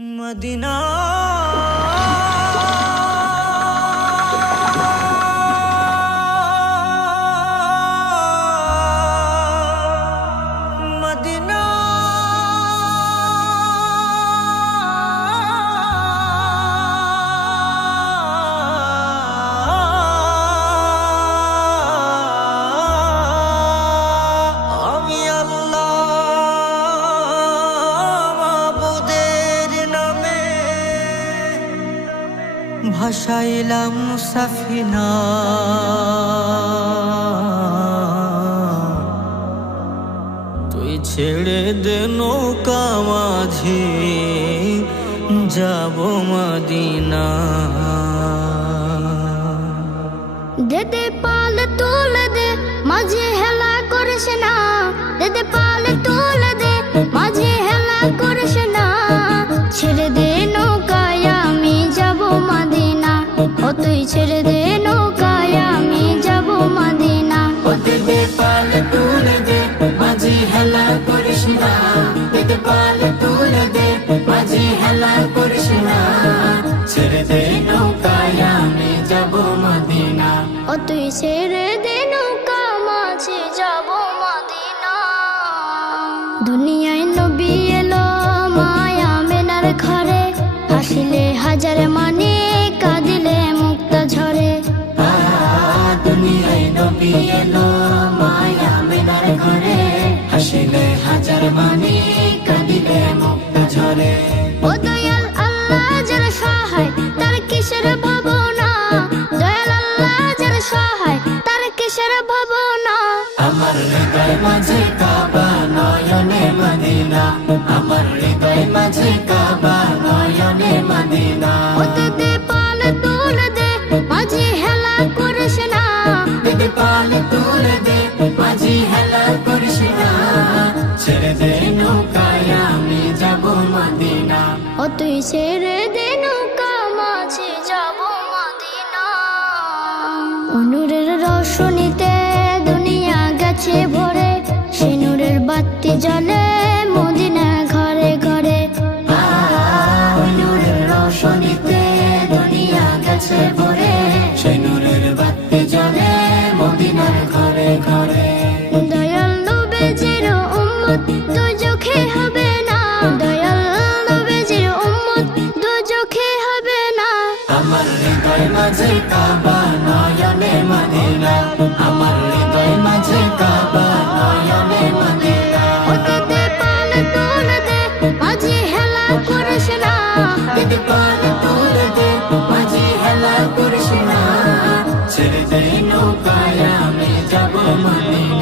Medina Medina আমি আল্লাহ মাবুদের নামে ভাসাইলাম সাফিনা, তুই ছেড়ে দে নৌকা মাঝি যাব মদিনা। দেদে পাল তুলে দে মাঝে হেলা করিস না, দেদে পাল তুলে দে মাঝে হেলা করিস না। ছেড়ে দে নৌকায় আমি যাব মদিনা, ও তুই ছেড়ে দে নৌকায় আমি যাব মদিনা। ও দেদে পাল তুলে দে মাঝি হেলা করিস না, দেদে পাল তুলে দে মাঝি হেলা করিস না। ছেড়ে দে নৌকায় আমি যাব মদিনা, ও তুই ছেড়ে দে নৌকা মাঝে যাব মদিনা। দুনিয়ায় নবী এলো মায়া মেনার ঘরে, হাসিলে হাজার মানে কাঁদিলে মুক্তা ঝরে। দুনিয়ায় নবী এলো মায়া মেনার ঘরে, হাসিলে হাজার মানে কাঁদিলে মুক্তা ঝরে। ও দয়াল আল্লাহ যার সহায় তার কিসের ভাবনা, দয়াল আল্লাহ যার সহায় তার কিসের ভাবনা। আমার হৃদয় মাঝে কাবা নয়নে মদিনা, আমার হৃদয় মাঝে কাবা নয়নে মদিনা। ও দেদে পাল তুলে দে মাঝে হেলা করিস না, দেদে পাল তুলে দে মাঝি হেলা করিস না। ছেড়ে দে নৌকায় আমি যাব মদিনা, ও তুই ছেড়ে দে নৌকা মাঝে যাব মদিনা। নূরের রোশনীতে দুনিয়া গেছে ভরে, সে নূরের বাতি জ্বলে মদিনা ঘরে ঘরে। নূরের রোশনীতে দুনিয়া গেছে ভরে, সেই নূরের বাতি জ্বলে মদিনার ঘরে ঘরে। দয়াল নবীজির উম্মত দুজখে হবে না, দয়াল নবীজির উম্মত দুজখে হবে না। আমার হৃদয় মাঝে কাবা নয়নে মদিনা, আমার হৃদয় মাঝে কাবা নয়নে মদিনা। ও দেদে পাল তুলে দে মাঝে হেলা করিস না, দেদে পাল তুলে দে মাঝি হেলা করিস না। ছেড়ে দে নৌকায় আমি যাব মদিনা,